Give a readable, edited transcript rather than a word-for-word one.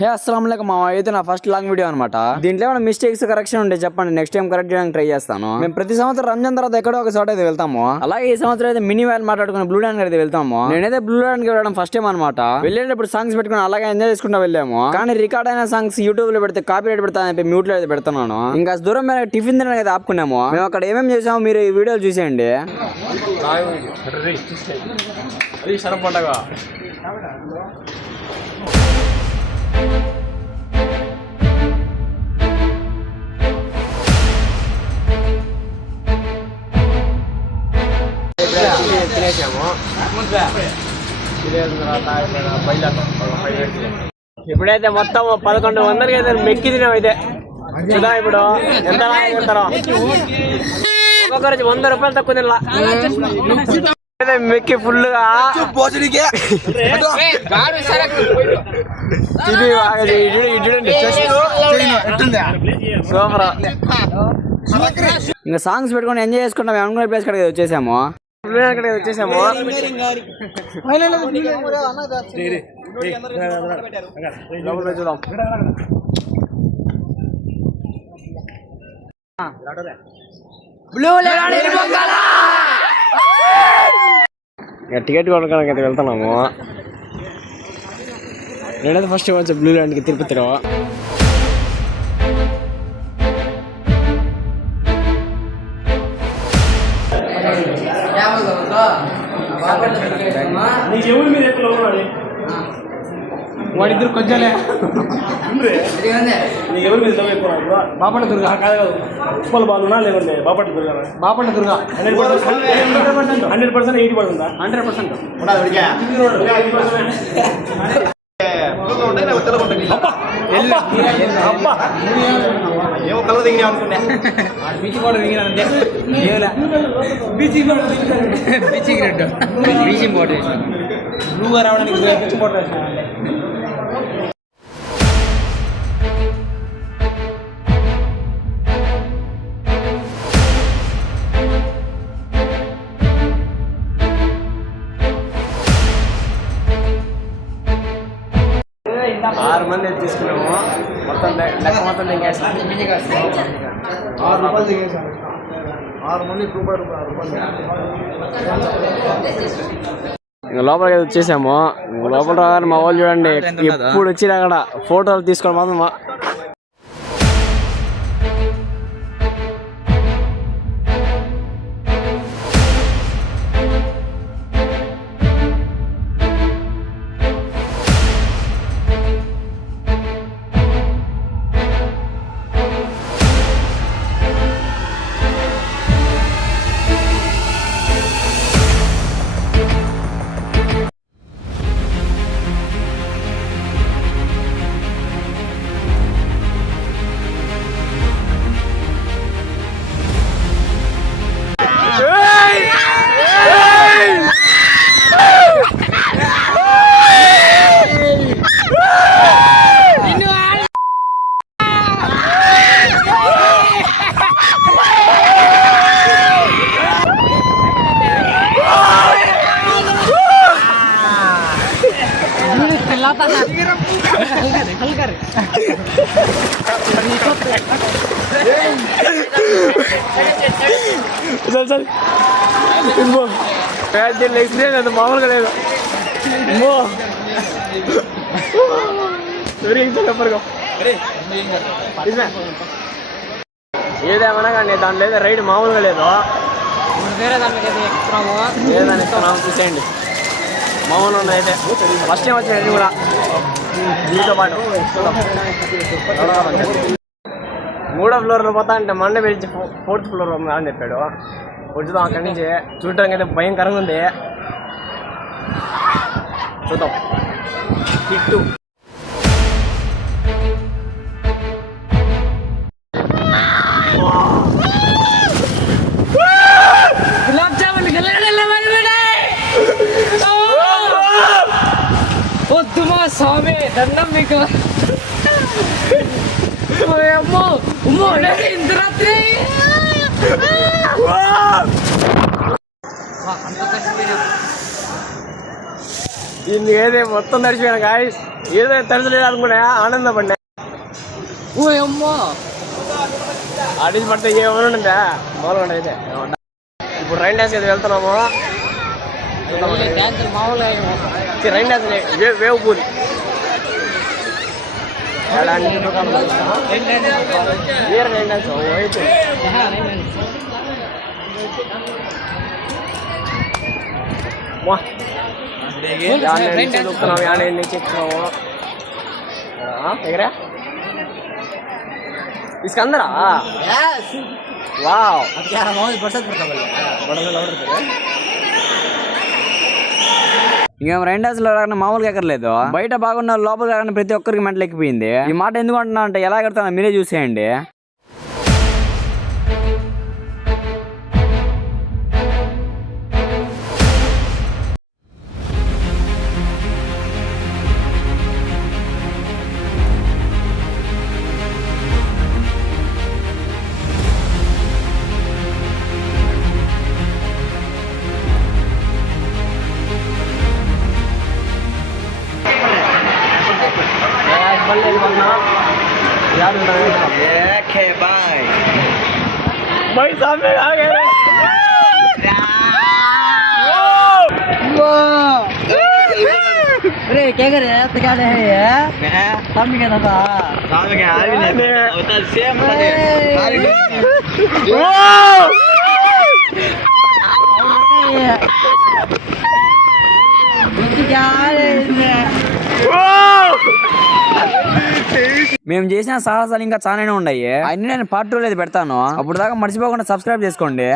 హే అస్సలాం వాలేకుం మామ, అయితే నా ఫస్ట్ లాంగ్ వీడియో అనమాట. దీంట్లో ఏమైనా మిస్టేక్స్ కరెక్షన్ ఉంటే చెప్పండి, నెక్స్ట్ టైం కరెక్ట్ చేయడానికి ట్రై చేస్తాను. మేము ప్రతి సంవత్సరం రంజాన్ తర్వాత ఎక్కడో ఒక చోట అయితే వెళ్తాము. అలాగే ఈ సంవత్సరం అయితే మినీ వ్యాన్ మాట్లాడుకుని బ్లూ డాన్ అయితే వెళ్తాము. నేనైతే బ్లూ డాన్ కి వెళ్ళడం ఫస్ట్ టైం అనమాట. వెళ్ళేటప్పుడు సాంగ్స్ పెట్టుకుని అలాగే ఎంజాయ్ చేసుకుంటూ వెళ్ళాము. కానీ రికార్డ్ అయిన సాంగ్స్ యూట్యూబ్ లో పెడితే కాపీ రైట్ పెడతాను మ్యూట్ లో అయితే పెడుతున్నాను. ఇంకా దూరం మీద టిఫిన్ తినడానికి అయితే ఆపుకున్నాము. మేము అక్కడ ఏమేమి చేసాము మీరు ఈ వీడియోలు చూసేయండి. ఇప్పుడైతే మొత్తం 1100 అయితే మెక్కి తినాం. అయితే చూద్దాం ఇప్పుడు ఎంత పెడతారో. ఒక్కొక్కరికి 100 రూపాయలు తక్కువ తినలా. మెక్కి ఫుల్ గా సూపర్. ఇంకా సాంగ్స్ పెట్టుకుని ఎంజాయ్ చేసుకుంటాం. అనుకునే ప్లేస్ కడిగి వచ్చేసాము. టికెట్ కొనడానికి అయితే వెళ్తున్నాము. నేనైతే ఫస్ట్ వచ్చి బ్లూ ల్యాండ్కి తిరుపతిలో. వాడిద్దరు కొంచెంలే బాపట్ల దుర్గా ఉప్పల్ బాగున్నా లేకుంటే బాపట్ల దుర్గా 100% 80 పడుతుందా? 100%. ఏమో కలర్ దిగినా అనుకున్నా. బీచ్ కూడా దిగినంటే బీచింగ్ బోర్డు బ్లూగా రావడానికి బీచ్ బోర్డు వేసిన. ఆరు మంది తీసుకున్నాము. మొత్తం లెక్క మొత్తం దిగేసాం. 6 రూపాయలు దిగేసాను. 6 మంది రూపాయలు. ఇంకా లోపలికి వచ్చేసాము. లోపల రాగానే మా వాళ్ళు చూడండి ఎప్పుడు వచ్చినా అక్కడ ఫోటోలు తీసుకోవడం మాత్రం ఎక్స్పీరియన్స్ అంత మామూలుగా లేదు. ఏదేమన్నా కానీ దాంట్లో అయితే రైడ్ మామూలుగా లేదు. వేరే దానికి ఏదాన్ని ఇస్తున్నాం చూసేయండి. మామూలు అయితే ఫస్ట్ టైం వచ్చిన కూడా దీంతో పాటు 3వ ఫ్లోర్లో పోతా అంటే మండ పిలిచి 4th ఫ్లోర్ అని చెప్పాడు. వచ్చుదాం అక్కడి నుంచి. చూడటానికి అయితే భయంకరంగా ఉంది. చూద్దాం. కిట్టు గులాబ్ జామున్ వద్దు మా స్వామి, దండం మీకు. అమ్మో అమ్మో ఇంత రాత్రి అంత కష్టం. ఇది ఏదే మొత్తం తడిచిపోయాను గాయస్. ఏదో తడిచలేదు అనుకున్నా, ఆనందపడినా. ఓ అమ్మో ఆడిసి పడితే ఏమనుందా మామూలుగా అయితే. ఇప్పుడు రైన్ డాన్స్ అయితే వెళ్తున్నాము. రైన్ డాన్స్ వేవ్ పూల్ इसका अंदर वाव ఇంకేం రెండాస్ లో రాకుండా మామూలుగా ఎక్కర్లేదు. బయట బాగున్న లోపల కాకుండా ప్రతి ఒక్కరికి మెంటలు ఎక్కిపోయింది. ఈ మాట ఎందుకు అంటున్నా అంటే ఎలా ఎక్కడతానో మీరే చూసేయండి. भाई सामने आ गए. अरे क्या कर रहे हैं? तो क्या रहे हैं? सामने क्या था? सामने क्या आ भी नहीं होता सेम మేము చేసిన సాహసాలు ఇంకా చాలానే ఉన్నాయి. అన్ని నేను పార్ట్ 2 లో పెడతాను. అప్పుడు దాకా మర్చిపోకుండా సబ్స్క్రైబ్ చేసుకోండి.